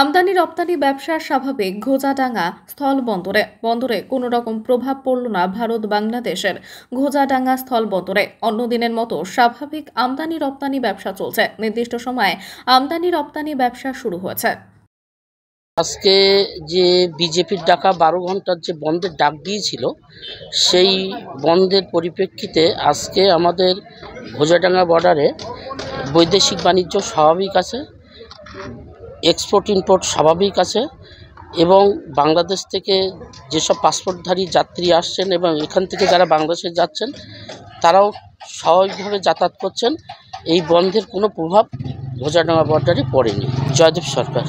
আমদানি রপ্তানি ব্যবসা স্বাভাবিক ঘোজাডাঙ্গা স্থল বন্দরে কোনো রকম প্রভাব পড়ল না ভারত বাংলাদেশের ঘোজাডাঙ্গা স্থল বন্দরে অন্যদিনের মতো স্বাভাবিক আমদানি রপ্তানি ব্যবসা চলছে। নির্দিষ্ট সময়ে আমদানি রপ্তানি ব্যবসা শুরু হয়েছে। আজকে যে বিজেপির ডাকা 12 ঘন্টার যে বন্ধের ডাক দিয়েছিল, সেই বন্ধের পরিপ্রেক্ষিতে আজকে আমাদের ঘোজাডাঙ্গা বর্ডারে বৈদেশিক বাণিজ্য স্বাভাবিক আছে, এক্সপোর্ট ইম্পোর্ট স্বাভাবিক আছে এবং বাংলাদেশ থেকে যেসব পাসপোর্টধারী যাত্রী আসছেন এবং এখান থেকে যারা বাংলাদেশে যাচ্ছেন তারাও স্বাভাবিকভাবে যাতায়াত করছেন। এই বন্ধের কোনো প্রভাব ঘোজাডাঙ্গা বর্ডারে পড়েনি। জয়দেব সরকার।